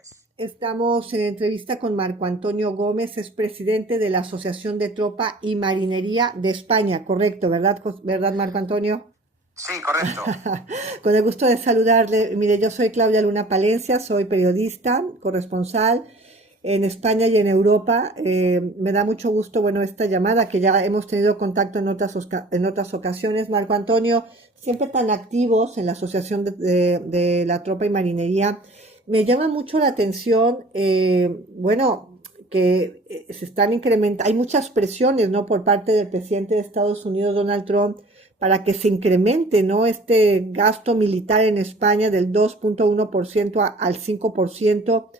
es. Estamos en entrevista con Marco Antonio Gómez, es presidente de la Asociación de Tropa y Marinería de España, correcto, ¿verdad, verdad Marco Antonio? Sí, correcto. Con el gusto de saludarle. Mire, yo soy Claudia Luna Palencia, soy periodista, corresponsal en España y en Europa. Me da mucho gusto, bueno, esta llamada que ya hemos tenido contacto en otras ocasiones. Marco Antonio, siempre tan activos en la Asociación de la Tropa y Marinería. Me llama mucho la atención, bueno, que se están incrementando, hay muchas presiones, ¿no? Por parte del presidente de Estados Unidos, Donald Trump, para que se incremente, ¿no? Este gasto militar en España del 2.1% al 5%.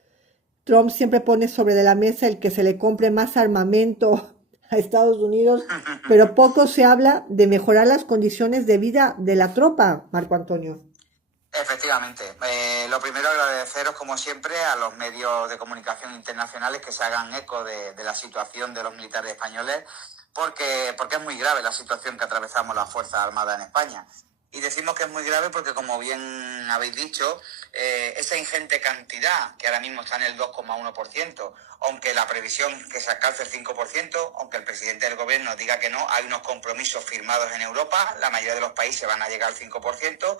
Trump siempre pone sobre de la mesa el que se le compre más armamento a Estados Unidos, pero poco se habla de mejorar las condiciones de vida de la tropa, Marco Antonio. Efectivamente. Lo primero, agradeceros, como siempre, a los medios de comunicación internacionales que se hagan eco de la situación de los militares españoles, porque es muy grave la situación que atravesamos las Fuerzas Armadas en España. Y decimos que es muy grave porque, como bien habéis dicho, esa ingente cantidad, que ahora mismo está en el 2,1%, aunque la previsión que se alcance el 5%, aunque el presidente del gobierno diga que no, hay unos compromisos firmados en Europa, la mayoría de los países van a llegar al 5%.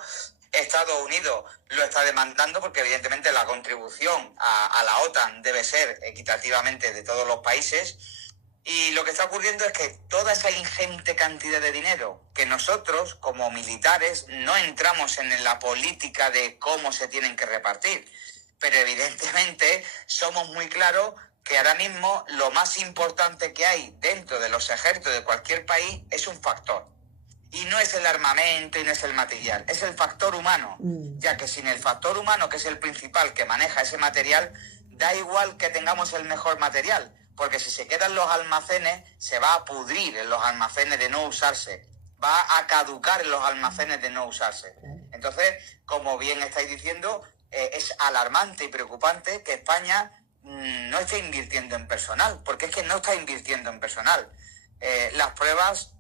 Estados Unidos lo está demandando porque evidentemente la contribución a la OTAN debe ser equitativamente de todos los países. Y lo que está ocurriendo es que toda esa ingente cantidad de dinero que nosotros, como militares, no entramos en la política de cómo se tienen que repartir. Pero evidentemente somos muy claros que ahora mismo lo más importante que hay dentro de los ejércitos de cualquier país es un factor. Y no es el armamento y no es el material, es el factor humano. Ya que sin el factor humano, que es el principal que maneja ese material, da igual que tengamos el mejor material. Porque si se quedan los almacenes, se va a pudrir en los almacenes de no usarse. Va a caducar en los almacenes de no usarse. Entonces, como bien estáis diciendo, es alarmante y preocupante que España no esté invirtiendo en personal. Porque es que no está invirtiendo en personal. Las pruebas,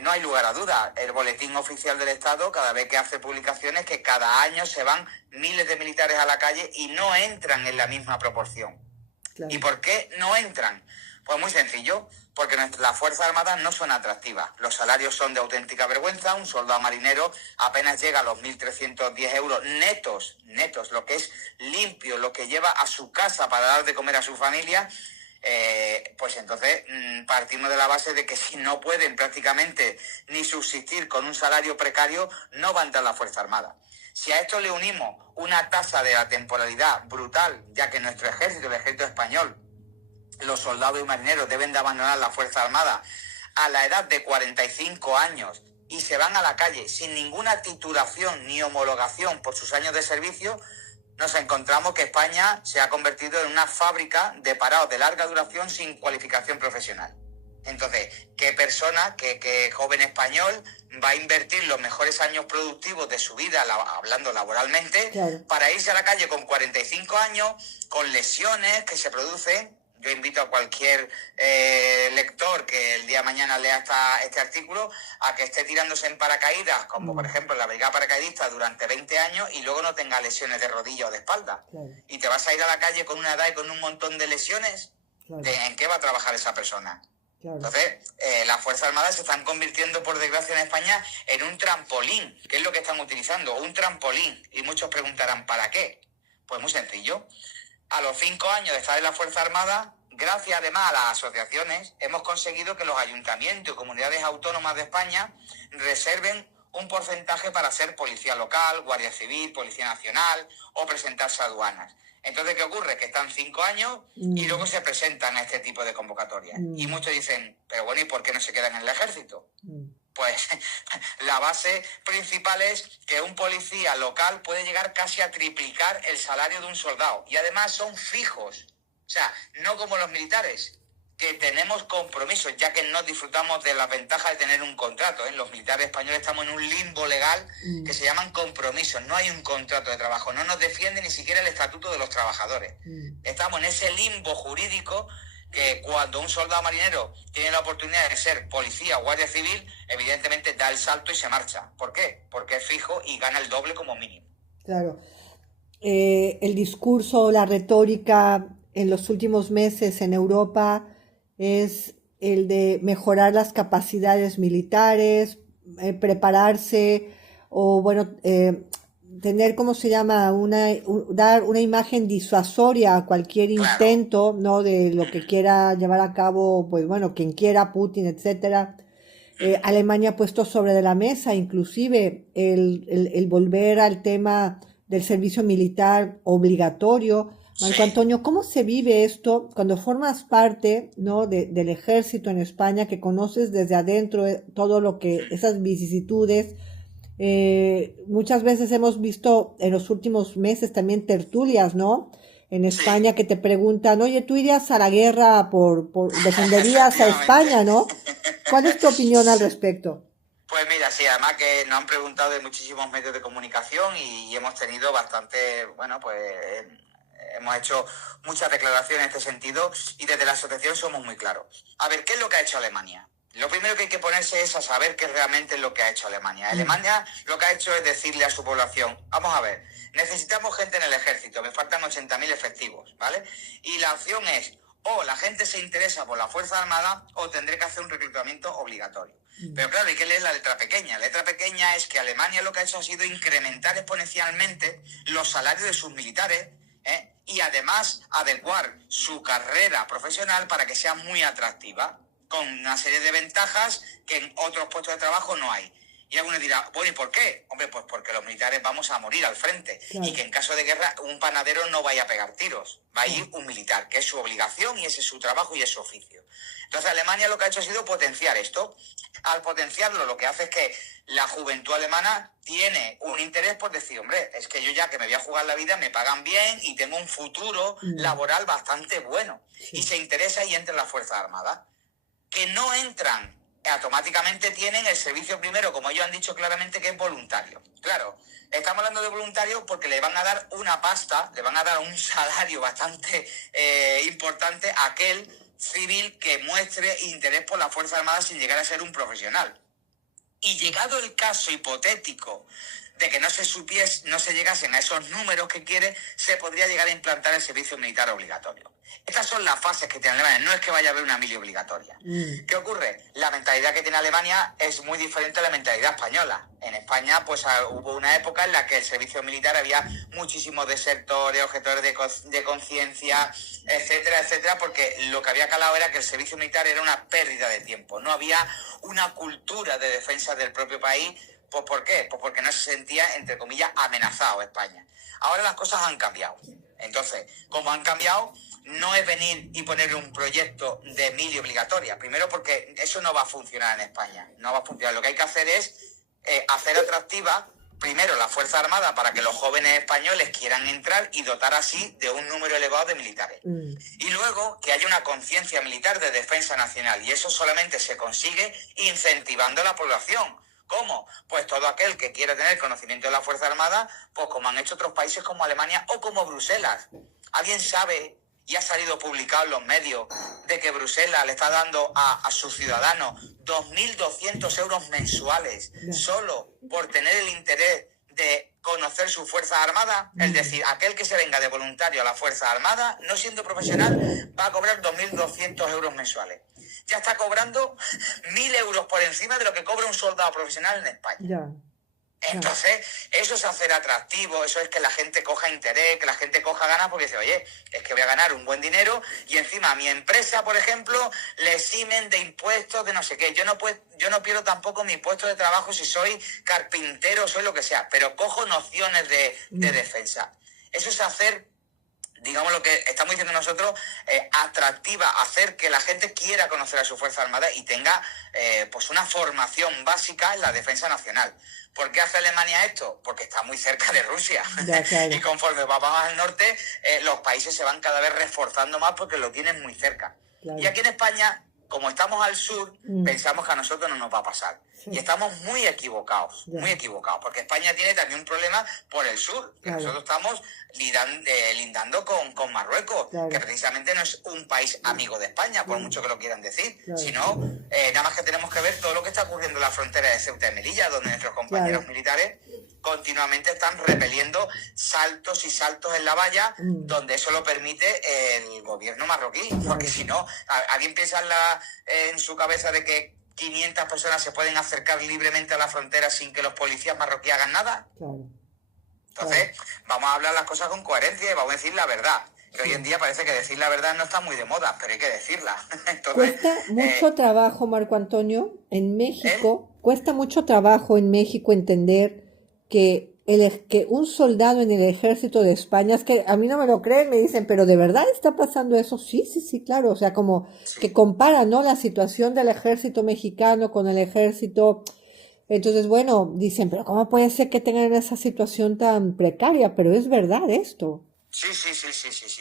no hay lugar a duda. El Boletín Oficial del Estado cada vez que hace publicaciones que cada año se van miles de militares a la calle y no entran en la misma proporción. Claro. ¿Y por qué no entran? Pues muy sencillo, porque las Fuerzas Armadas no son atractivas. Los salarios son de auténtica vergüenza. Un soldado marinero apenas llega a los 1.310 euros netos, lo que es limpio, lo que lleva a su casa para dar de comer a su familia. Pues entonces partimos de la base de que si no pueden prácticamente ni subsistir con un salario precario, no van a entrar a la Fuerza Armada. Si a esto le unimos una tasa de la temporalidad brutal, ya que nuestro ejército, el ejército español, los soldados y marineros deben de abandonar la Fuerza Armada a la edad de 45 años y se van a la calle sin ninguna titulación ni homologación por sus años de servicio, nos encontramos que España se ha convertido en una fábrica de parados de larga duración sin cualificación profesional. Entonces, ¿qué persona, qué joven español va a invertir los mejores años productivos de su vida, hablando laboralmente, Claro. para irse a la calle con 45 años, con lesiones que se producen? Yo invito a cualquier lector que el día de mañana lea este artículo a que esté tirándose en paracaídas, como por ejemplo la brigada paracaidista, durante 20 años y luego no tenga lesiones de rodilla o de espalda. Claro. Y te vas a ir a la calle con una edad y con un montón de lesiones. Claro. ¿En qué va a trabajar esa persona? Claro. Entonces, las Fuerzas Armadas se están convirtiendo, por desgracia, en España en un trampolín. ¿Qué es lo que están utilizando? Un trampolín. Y muchos preguntarán, ¿para qué? Pues muy sencillo. A los 5 años de estar en la Fuerza Armada, gracias además a las asociaciones, hemos conseguido que los ayuntamientos y comunidades autónomas de España reserven un porcentaje para ser policía local, guardia civil, policía nacional o presentarse a aduanas. Entonces, ¿qué ocurre? Que están 5 años y luego se presentan a este tipo de convocatorias. Y muchos dicen, pero bueno, ¿y por qué no se quedan en el ejército? Pues la base principal es que un policía local puede llegar casi a triplicar el salario de un soldado. Y además son fijos. O sea, no como los militares, que tenemos compromisos, ya que no disfrutamos de las ventajas de tener un contrato. Los militares españoles estamos en un limbo legal que se llaman compromisos. No hay un contrato de trabajo, no nos defiende ni siquiera el estatuto de los trabajadores. Estamos en ese limbo jurídico que cuando un soldado marinero tiene la oportunidad de ser policía o guardia civil, evidentemente da el salto y se marcha. ¿Por qué? Porque es fijo y gana el doble como mínimo. Claro. el discurso, la retórica en los últimos meses en Europa es el de mejorar las capacidades militares, prepararse o, bueno, tener, ¿cómo se llama? Dar una imagen disuasoria a cualquier Claro. intento, ¿no? De lo que Ujú, quiera llevar a cabo, pues bueno, quien quiera, Putin, etcétera. ujú. Alemania ha puesto sobre de la mesa inclusive el volver al tema del servicio militar obligatorio. Marco Sí. Antonio, ¿cómo se vive esto cuando formas parte, ¿no? Del ejército en España, que conoces desde adentro todo lo que, Ujú. esas vicisitudes? Muchas veces hemos visto en los últimos meses también tertulias, ¿no? En Sí, España que te preguntan, oye, ¿tú irías a la guerra defenderías a efectivamente. España, ¿no? ¿Cuál es tu opinión al respecto? Pues mira, sí, además que nos han preguntado de muchísimos medios de comunicación y hemos tenido bastante, bueno, pues hemos hecho muchas declaraciones en este sentido y desde la asociación somos muy claros. A ver, ¿qué es lo que ha hecho Alemania? Lo primero que hay que ponerse es a saber qué realmente es lo que ha hecho Alemania. Mm, Alemania lo que ha hecho es decirle a su población, vamos a ver, necesitamos gente en el ejército, me faltan 80.000 efectivos, ¿vale? Y la opción es, o la gente se interesa por la Fuerza Armada o tendré que hacer un reclutamiento obligatorio. mm, Pero claro, hay que leer la letra pequeña. La letra pequeña es que Alemania lo que ha hecho ha sido incrementar exponencialmente los salarios de sus militares, ¿eh? Y además adecuar su carrera profesional para que sea muy atractiva, con una serie de ventajas que en otros puestos de trabajo no hay. Y algunos dirán, bueno, ¿y por qué? Hombre, pues porque los militares vamos a morir al frente y claro, que en caso de guerra un panadero no vaya a pegar tiros, va a claro. ir un militar, que es su obligación y ese es su trabajo y es su oficio. Entonces Alemania lo que ha hecho ha sido potenciar esto. Al potenciarlo, lo que hace es que la juventud alemana tiene un interés por decir, hombre, es que yo ya que me voy a jugar la vida, me pagan bien y tengo un futuro Mm, laboral bastante bueno. Y sí, se interesa y entra en las Fuerzas Armadas. Que no entran automáticamente tienen el servicio primero, como ellos han dicho claramente, que es voluntario. Claro, estamos hablando de voluntario porque le van a dar una pasta, le van a dar un salario bastante importante a aquel civil que muestre interés por la Fuerza Armada sin llegar a ser un profesional. Y llegado el caso hipotético de que no se llegasen a esos números que quiere, se podría llegar a implantar el servicio militar obligatorio. Estas son las fases que tiene Alemania, no es que vaya a haber una mili obligatoria. mm, ¿Qué ocurre? La mentalidad que tiene Alemania es muy diferente a la mentalidad española. En España, pues hubo una época en la que el servicio militar había muchísimos desertores, objetores de conciencia, etcétera, etcétera, porque lo que había calado era que el servicio militar era una pérdida de tiempo. No había una cultura de defensa del propio país. Pues ¿por qué? Pues porque no se sentía, entre comillas, amenazado España. Ahora las cosas han cambiado. Entonces, como han cambiado, no es venir y poner un proyecto de mili obligatoria. Primero porque eso no va a funcionar en España. No va a funcionar. Lo que hay que hacer es hacer atractiva primero la Fuerza Armada para que los jóvenes españoles quieran entrar y dotar así de un número elevado de militares. mm, Y luego que haya una conciencia militar de defensa nacional. Y eso solamente se consigue incentivando a la población. ¿Cómo? Pues todo aquel que quiera tener conocimiento de la Fuerza Armada, pues como han hecho otros países como Alemania o como Bruselas. ¿Alguien sabe y ha salido publicado en los medios de que Bruselas le está dando a sus ciudadanos 2.200 euros mensuales ya, solo por tener el interés de conocer su Fuerza Armada? Es mm, decir, aquel que se venga de voluntario a la Fuerza Armada, no siendo profesional, va a cobrar 2.200 euros mensuales. Ya está cobrando 1.000 euros por encima de lo que cobra un soldado profesional en España. ya, ya, Entonces, eso es hacer atractivo, eso es que la gente coja interés, que la gente coja ganas, porque dice, oye, es que voy a ganar un buen dinero y encima a mi empresa, por ejemplo, le eximen de impuestos, de no sé qué. Yo no pierdo tampoco mi puesto de trabajo si soy carpintero, soy lo que sea, pero cojo nociones de mm, defensa. Eso es hacer, digamos lo que estamos diciendo nosotros, atractiva, hacer que la gente quiera conocer a su Fuerza Armada y tenga pues una formación básica en la defensa nacional. ¿Por qué hace Alemania esto? Porque está muy cerca de Rusia. ya, Y claro, conforme va más al norte, los países se van cada vez reforzando más porque lo tienen muy cerca. Y claro, aquí en España, como estamos al sur, mm, pensamos que a nosotros no nos va a pasar. Y sí, estamos muy ya, equivocados, porque España tiene también un problema por el sur, que claro, nosotros estamos lindando con Marruecos, que claro, precisamente no es un país amigo de España, por mm, mucho que lo quieran decir, claro, sino nada más que tenemos que ver todo lo que está ocurriendo en la frontera de Ceuta y Melilla, donde nuestros compañeros claro. militares continuamente están repeliendo saltos y saltos en la valla, donde eso lo permite el gobierno marroquí, porque si no, ¿alguien piensa en su cabeza de que 500 personas se pueden acercar libremente a la frontera sin que los policías marroquíes hagan nada? Claro. Entonces, vamos a hablar las cosas con coherencia y vamos a decir la verdad. Que hoy en día parece que decir la verdad no está muy de moda, pero hay que decirla. Entonces, Cuesta mucho trabajo, Marco Antonio, en México, cuesta mucho trabajo en México entender que, que un soldado en el ejército de España, es que a mí no me lo creen, me dicen, pero ¿de verdad está pasando eso? Sí, sí, sí, claro, o sea, como que compara, ¿no? La situación del ejército mexicano con el ejército. Entonces, bueno, dicen, pero ¿cómo puede ser que tengan esa situación tan precaria? Pero es verdad esto. Sí.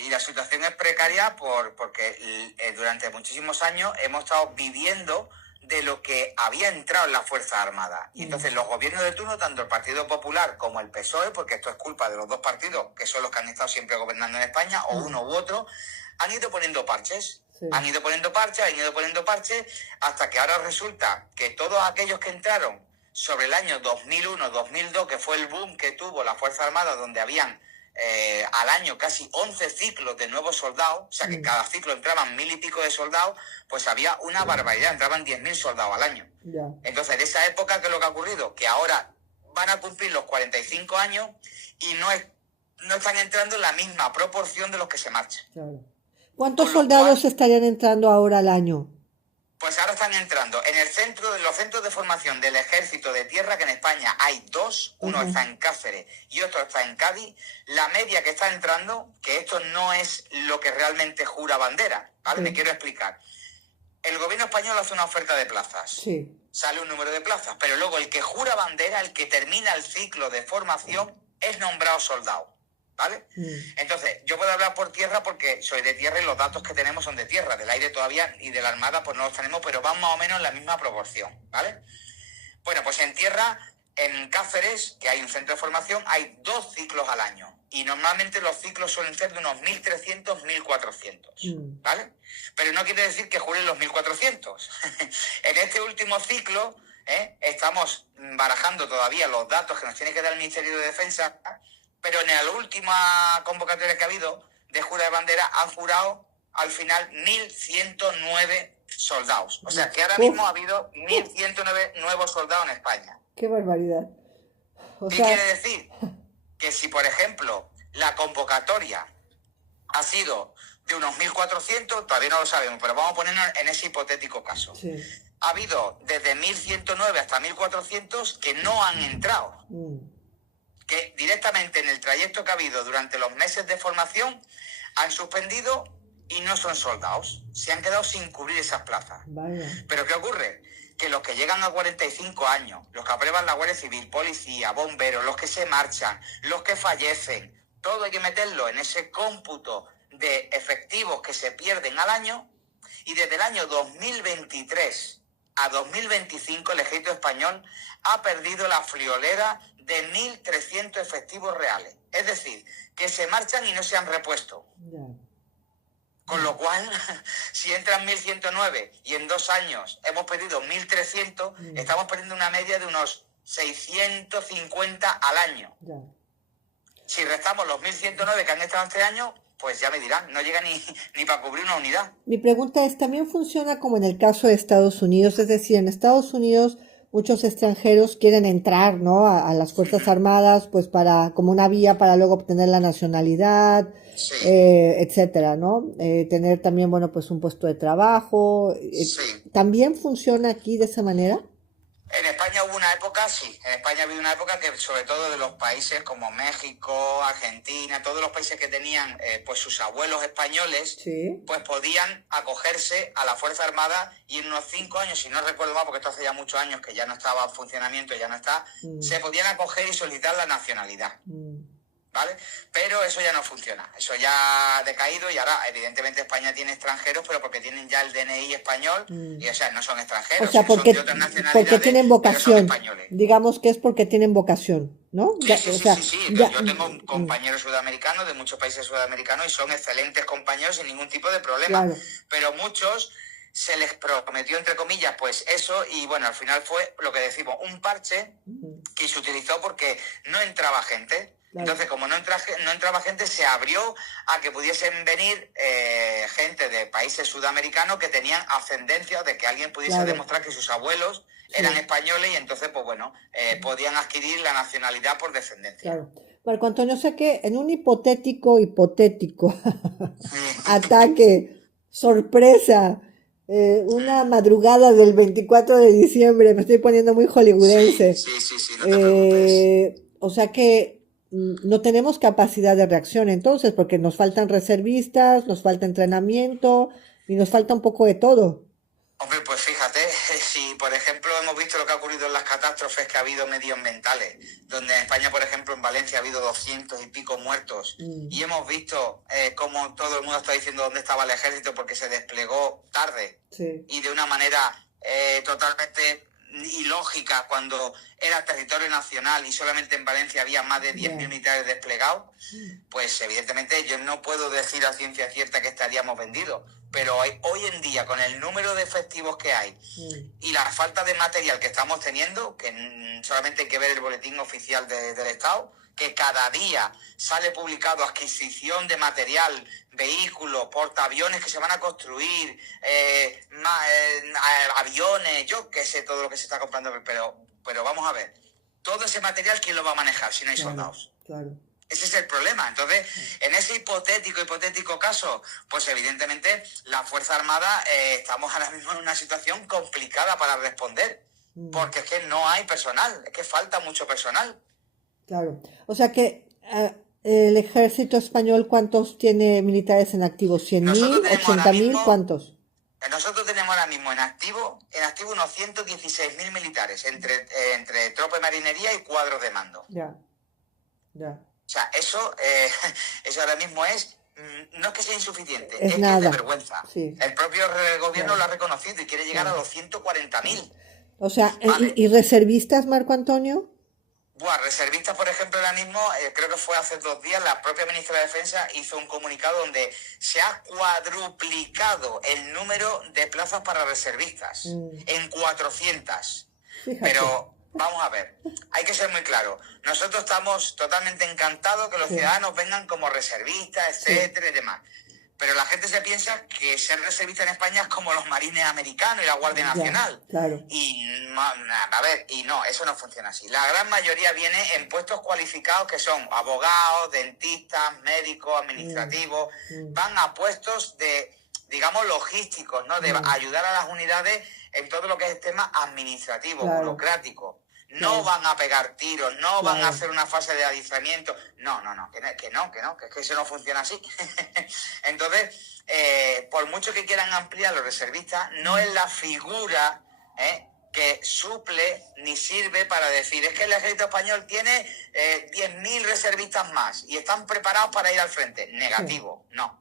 La situación es precaria porque durante muchísimos años hemos estado viviendo de lo que había entrado en las Fuerzas Armadas. Y entonces los gobiernos de turno, tanto el Partido Popular como el PSOE, porque esto es culpa de los dos partidos, que son los que han estado siempre gobernando en España, o uno u otro, han ido poniendo parches. Sí. Han ido poniendo parches, hasta que ahora resulta que todos aquellos que entraron sobre el año 2001-2002, que fue el boom que tuvo la Fuerza Armada, donde habían al año casi 11 ciclos de nuevos soldados, o sea que cada ciclo entraban 1000 y pico de soldados, pues había una barbaridad, entraban 10.000 soldados al año. Entonces, en esa época, ¿qué es lo que ha ocurrido? Que ahora van a cumplir los 45 años y no están entrando en la misma proporción de los que se marchan. Claro. ¿Cuántos soldados estarían entrando ahora al año? Pues ahora están entrando en los centros de formación del Ejército de Tierra, que en España hay dos, uno está en Cáceres y otro está en Cádiz. La media que está entrando, que esto no es lo que realmente jura bandera, ¿vale? Me quiero explicar. El gobierno español hace una oferta de plazas, sale un número de plazas, pero luego el que jura bandera, el que termina el ciclo de formación, es nombrado soldado. ¿Vale? Entonces, yo puedo hablar por tierra porque soy de tierra y los datos que tenemos son de tierra. Del aire todavía y de la armada pues no los tenemos, pero van más o menos en la misma proporción, ¿vale? Bueno, pues en tierra, en Cáceres, que hay un centro de formación, hay 2 ciclos al año. Y normalmente los ciclos suelen ser de unos 1.300, 1.400, ¿vale? Pero no quiere decir que juren los 1.400. En este último ciclo, estamos barajando todavía los datos que nos tiene que dar el Ministerio de Defensa, pero en la última convocatoria que ha habido de jura de bandera han jurado al final 1.109 soldados. O sea que ahora mismo ha habido 1.109 nuevos soldados en España. ¡Qué barbaridad! ¿Qué quiere decir? Que si, por ejemplo, la convocatoria ha sido de unos 1.400, todavía no lo sabemos, pero vamos a ponernos en ese hipotético caso. Ha habido desde 1.109 hasta 1.400 que no han entrado. Que directamente en el trayecto que ha habido durante los meses de formación han suspendido y no son soldados. Se han quedado sin cubrir esas plazas. Pero ¿qué ocurre? Que los que llegan a 45 años, los que aprueban la Guardia Civil, policía, bomberos, los que se marchan, los que fallecen, todo hay que meterlo en ese cómputo de efectivos que se pierden al año, y desde el año 2023 a 2025 el ejército español ha perdido la friolera de 1.300 efectivos reales. Es decir, que se marchan y no se han repuesto. Con lo cual, si entran 1.109 y en 2 años hemos perdido 1.300, estamos perdiendo una media de unos 650 al año. Si restamos los 1.109 que han estado este año, pues ya me dirán, no llega ni para cubrir una unidad. Mi pregunta es, ¿también funciona como en el caso de Estados Unidos? Es decir, en Estados Unidos muchos extranjeros quieren entrar, ¿no?, a las Fuerzas Armadas, pues como una vía para luego obtener la nacionalidad, etcétera, ¿no? Tener también, bueno, pues un puesto de trabajo. ¿También funciona aquí de esa manera? En España hubo una época, sí. En España ha habido una época que, sobre todo de los países como México, Argentina, todos los países que tenían pues sus abuelos españoles, pues podían acogerse a la Fuerza Armada, y en unos 5 años, si no recuerdo mal, porque esto hace ya muchos años que ya no estaba en funcionamiento, ya no está, se podían acoger y solicitar la nacionalidad. ¿Vale? Pero eso ya no funciona, eso ya ha decaído, y ahora evidentemente España tiene extranjeros, pero porque tienen ya el DNI español, y o sea, no son extranjeros, o sea, son de otras nacionalidades, porque tienen vocación, pero son españoles. Digamos que es porque tienen vocación, ¿no? Sí. Yo tengo compañeros sudamericanos de muchos países sudamericanos y son excelentes compañeros sin ningún tipo de problema, pero muchos se les prometió, entre comillas, pues eso, y bueno, al final fue lo que decimos, un parche y se utilizó porque no entraba gente. Claro. Entonces, como no entraba gente, se abrió a que pudiesen venir gente de países sudamericanos que tenían ascendencia, de que alguien pudiese Claro. demostrar que sus abuelos eran españoles y entonces, pues bueno, podían adquirir la nacionalidad por descendencia. Claro. Marco Antonio, sé que en un hipotético ataque, sorpresa, una madrugada del 24 de diciembre, me estoy poniendo muy hollywoodense. Sí, no te preocupes. O sea que no tenemos capacidad de reacción entonces, porque nos faltan reservistas, nos falta entrenamiento y nos falta un poco de todo. Hombre, pues fíjate, si por ejemplo hemos visto lo que ha ocurrido en las catástrofes que ha habido medioambientales, donde en España, por ejemplo, en Valencia ha habido 200 y pico muertos, y hemos visto cómo todo el mundo está diciendo dónde estaba el ejército porque se desplegó tarde y de una manera totalmente ilógica cuando era territorio nacional y solamente en Valencia había más de 10.000 militares desplegados, pues evidentemente yo no puedo decir a ciencia cierta que estaríamos vendidos. Pero hoy en día, con el número de efectivos que hay y la falta de material que estamos teniendo, que solamente hay que ver el boletín oficial del Estado, que cada día sale publicado adquisición de material, vehículos, portaaviones que se van a construir, aviones, yo qué sé, todo lo que se está comprando, pero vamos a ver, todo ese material, ¿quién lo va a manejar si no hay soldados? Claro. Ese es el problema. Entonces, en ese hipotético caso, pues evidentemente la Fuerza Armada estamos ahora mismo en una situación complicada para responder, porque es que no hay personal, es que falta mucho personal. Claro. O sea que el ejército español, ¿cuántos tiene militares en activo? ¿100.000? ¿80.000? ¿Cuántos? Nosotros tenemos ahora mismo en activo unos 116.000 militares, entre tropa y marinería y cuadros de mando. Ya. O sea, eso ahora mismo no es que sea insuficiente, es que nada. es de vergüenza. Sí. El propio gobierno lo ha reconocido y quiere llegar a los 140.000. O sea, ¿vale? ¿y reservistas, Marco Antonio? Reservistas, por ejemplo, ahora mismo, creo que fue hace 2 días, la propia ministra de Defensa hizo un comunicado donde se ha cuadruplicado el número de plazas para reservistas en 400. Fíjate. Pero vamos a ver, hay que ser muy claro. Nosotros estamos totalmente encantados que los ciudadanos vengan como reservistas, etcétera y demás. Pero la gente se piensa que ser reservista en España es como los marines americanos y la Guardia Nacional. Claro. Y no, eso no funciona así. La gran mayoría viene en puestos cualificados que son abogados, dentistas, médicos, administrativos. Van a puestos de, digamos, logísticos, ¿no? De ayudar a las unidades en todo lo que es el tema administrativo, burocrático. No van a pegar tiros, no van a hacer una fase de adiestramiento. No, que es que eso no funciona así. Entonces, por mucho que quieran ampliar los reservistas, no es la figura que suple ni sirve para decir, es que el ejército español tiene 10.000 reservistas más y están preparados para ir al frente. Negativo, no.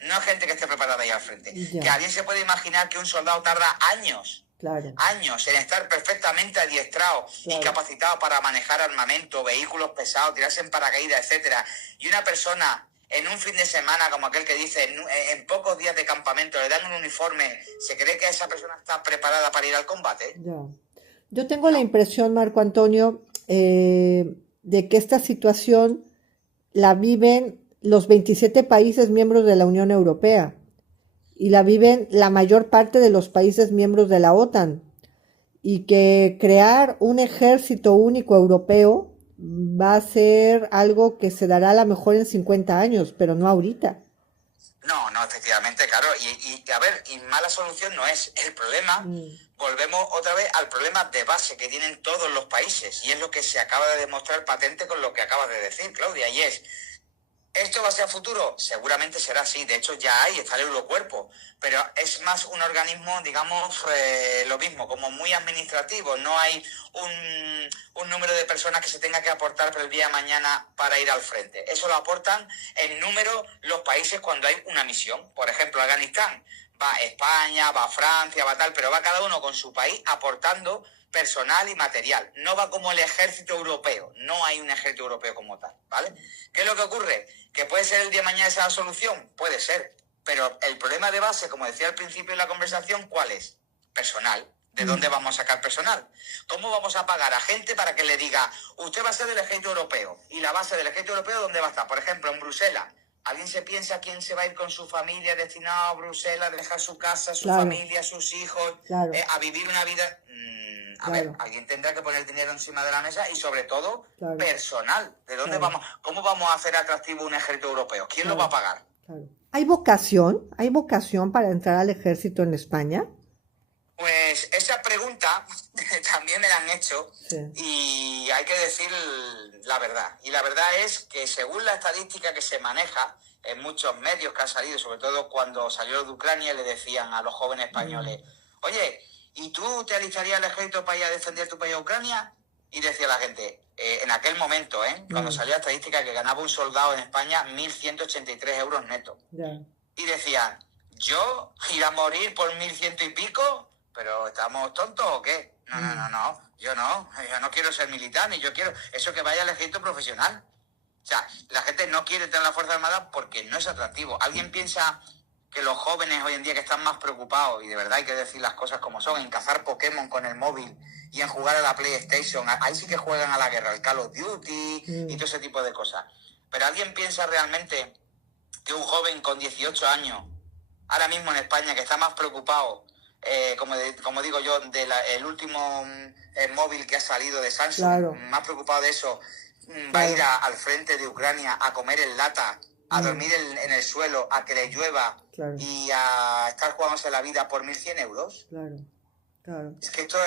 No es gente que esté preparada a ir al frente. Que alguien se puede imaginar que un soldado tarda años en estar perfectamente adiestrado y capacitado para manejar armamento, vehículos pesados, tirarse en paracaídas, etcétera. Y una persona en un fin de semana, como aquel que dice, en pocos días de campamento le dan un uniforme, ¿se cree que esa persona está preparada para ir al combate? Yo tengo la impresión, Marco Antonio, de que esta situación la viven los 27 países miembros de la Unión Europea. Y la viven la mayor parte de los países miembros de la OTAN, y que crear un ejército único europeo va a ser algo que se dará a lo mejor en 50 años, pero no ahorita. No, efectivamente, claro, y mala solución no es el problema. Volvemos otra vez al problema de base que tienen todos los países, y es lo que se acaba de demostrar patente con lo que acabas de decir, Claudia, y es: ¿esto va a ser a futuro? Seguramente será así. De hecho, ya está el Eurocuerpo. Pero es más un organismo, digamos, lo mismo, como muy administrativo. No hay un número de personas que se tenga que aportar para el día de mañana para ir al frente. Eso lo aportan en número los países cuando hay una misión. Por ejemplo, Afganistán. Va España, va Francia, va tal, pero va cada uno con su país aportando personal y material. No va como el ejército europeo. No hay un ejército europeo como tal, ¿vale? ¿Qué es lo que ocurre? ¿Que puede ser el día de mañana esa solución? Puede ser. Pero el problema de base, como decía al principio de la conversación, ¿cuál es? Personal. ¿De dónde vamos a sacar personal? ¿Cómo vamos a pagar a gente para que le diga, usted va a ser del ejército europeo? ¿Y la base del ejército europeo dónde va a estar? Por ejemplo, en Bruselas. ¿Alguien se piensa quién se va a ir con su familia destinado a Bruselas, dejar su casa, su familia, sus hijos, a vivir una vida? A ver, alguien tendrá que poner dinero encima de la mesa y sobre todo personal. ¿De dónde vamos? ¿Cómo vamos a hacer atractivo un ejército europeo? ¿Quién lo va a pagar? ¿Hay vocación? ¿Hay vocación para entrar al ejército en España? Pues esa pregunta también me la han hecho y hay que decir la verdad. Y la verdad es que según la estadística que se maneja en muchos medios que han salido, sobre todo cuando salió de Ucrania, le decían a los jóvenes españoles, oye, ¿y tú te alistarías al ejército para ir a defender tu país a Ucrania? Y decía la gente, en aquel momento, cuando salió la estadística que ganaba un soldado en España 1.183 euros netos. Y decían, ¿yo ir a morir por 1.100 y pico? ¿Pero estamos tontos o qué? No, yo no quiero ser militar, ni yo quiero, eso que vaya al ejército profesional. O sea, la gente no quiere tener la Fuerza Armada porque no es atractivo. ¿Alguien piensa que los jóvenes hoy en día que están más preocupados, y de verdad hay que decir las cosas como son, en cazar Pokémon con el móvil y en jugar a la PlayStation, ahí sí que juegan a la guerra, al Call of Duty y todo ese tipo de cosas? Pero ¿alguien piensa realmente que un joven con 18 años, ahora mismo en España, que está más preocupado, como digo yo, el último móvil que ha salido de Samsung, más preocupado de eso, va a ir al frente de Ucrania a comer en lata, a dormir en el suelo, a que le llueva y a estar jugándose la vida por 1.100 euros? Es que esto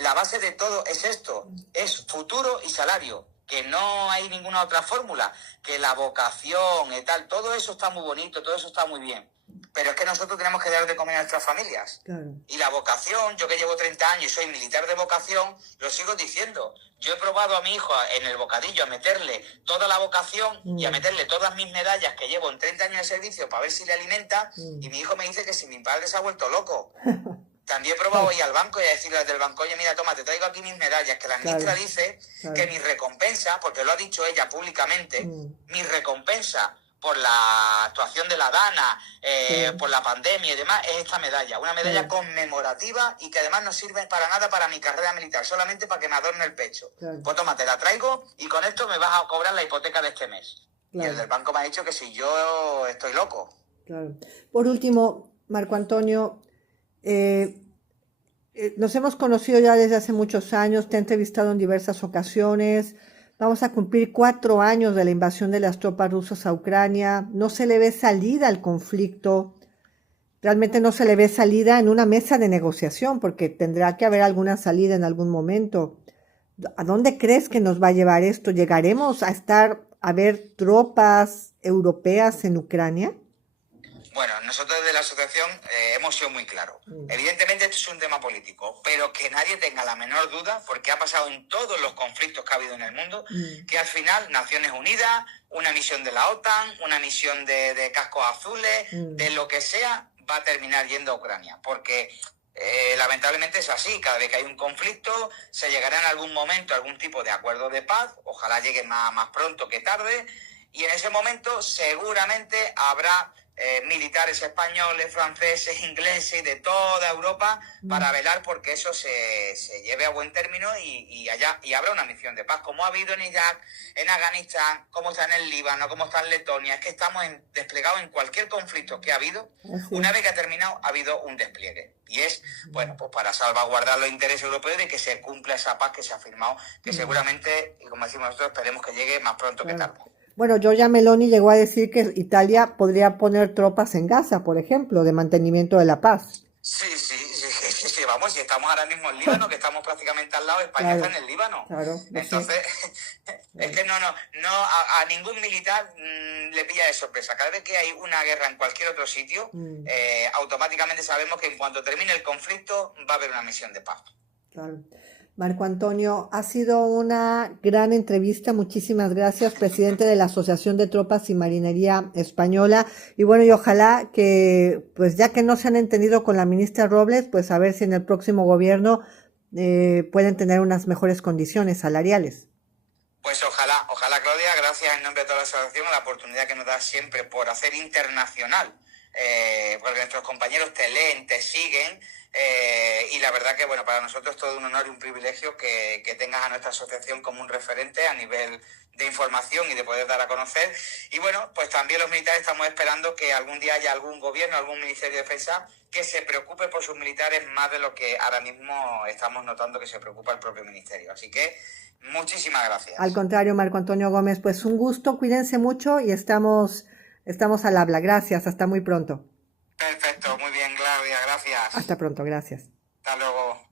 la base de todo es esto, es futuro y salario, que no hay ninguna otra fórmula, que la vocación y tal, todo eso está muy bonito, todo eso está muy bien. Pero es que nosotros tenemos que dar de comer a nuestras familias. Y la vocación, yo que llevo 30 años y soy militar de vocación, lo sigo diciendo. Yo he probado a mi hijo en el bocadillo a meterle toda la vocación y a meterle todas mis medallas que llevo en 30 años de servicio para ver si le alimenta, y mi hijo me dice que si mi padre se ha vuelto loco. También he probado ir al banco y a decirle desde el banco, oye, mira, toma, te traigo aquí mis medallas, que la ministra dice que mi recompensa, porque lo ha dicho ella públicamente, mi recompensa por la actuación de la Dana, por la pandemia y demás, es esta medalla. Una medalla conmemorativa y que además no sirve para nada para mi carrera militar, solamente para que me adorne el pecho. Pues toma, te la traigo y con esto me vas a cobrar la hipoteca de este mes. Y el del banco me ha dicho que si yo estoy loco. Por último, Marco Antonio, nos hemos conocido ya desde hace muchos años, te he entrevistado en diversas ocasiones. Vamos a cumplir 4 años de la invasión de las tropas rusas a Ucrania. No se le ve salida al conflicto. Realmente no se le ve salida en una mesa de negociación, porque tendrá que haber alguna salida en algún momento. ¿A dónde crees que nos va a llevar esto? ¿Llegaremos a ver tropas europeas en Ucrania? Bueno, nosotros desde la asociación hemos sido muy claros. Evidentemente esto es un tema político, pero que nadie tenga la menor duda, porque ha pasado en todos los conflictos que ha habido en el mundo, que al final Naciones Unidas, una misión de la OTAN, una misión de cascos azules, de lo que sea, va a terminar yendo a Ucrania. Porque lamentablemente es así, cada vez que hay un conflicto se llegará en algún momento a algún tipo de acuerdo de paz, ojalá llegue más pronto que tarde, y en ese momento seguramente habrá militares españoles, franceses, ingleses y de toda Europa para velar porque eso se lleve a buen término y habrá una misión de paz, como ha habido en Irak, en Afganistán, como está en el Líbano, como está en Letonia. Es que estamos desplegados en cualquier conflicto que ha habido. Una vez que ha terminado, ha habido un despliegue. Y es, bueno, pues para salvaguardar los intereses europeos de que se cumpla esa paz que se ha firmado, que seguramente, y como decimos nosotros, esperemos que llegue más pronto que tarde. Bueno, Giorgia Meloni llegó a decir que Italia podría poner tropas en Gaza, por ejemplo, de mantenimiento de la paz. Sí, vamos, y estamos ahora mismo en Líbano, que estamos prácticamente al lado, España está en el Líbano. Entonces, es que no, a ningún militar le pilla de sorpresa. Cada vez que hay una guerra en cualquier otro sitio, automáticamente sabemos que en cuanto termine el conflicto va a haber una misión de paz. Marco Antonio, ha sido una gran entrevista, muchísimas gracias, presidente de la Asociación de Tropas y Marinería Española, y bueno, y ojalá que, pues ya que no se han entendido con la ministra Robles, pues a ver si en el próximo gobierno pueden tener unas mejores condiciones salariales. Pues ojalá Claudia, gracias en nombre de toda la asociación a la oportunidad que nos da siempre por hacer internacional porque nuestros compañeros te leen, te siguen, y la verdad que, bueno, para nosotros es todo un honor y un privilegio que tengas a nuestra asociación como un referente a nivel de información y de poder dar a conocer. Y bueno, pues también los militares estamos esperando que algún día haya algún gobierno, algún Ministerio de Defensa que se preocupe por sus militares más de lo que ahora mismo estamos notando que se preocupa el propio ministerio. Así que muchísimas Al gracias. contrario, Marco Antonio Gómez, pues un gusto, cuídense mucho y estamos al habla. Gracias, hasta muy pronto. Perfecto, muy bien, Claudia, gracias. Hasta pronto, gracias. Hasta luego.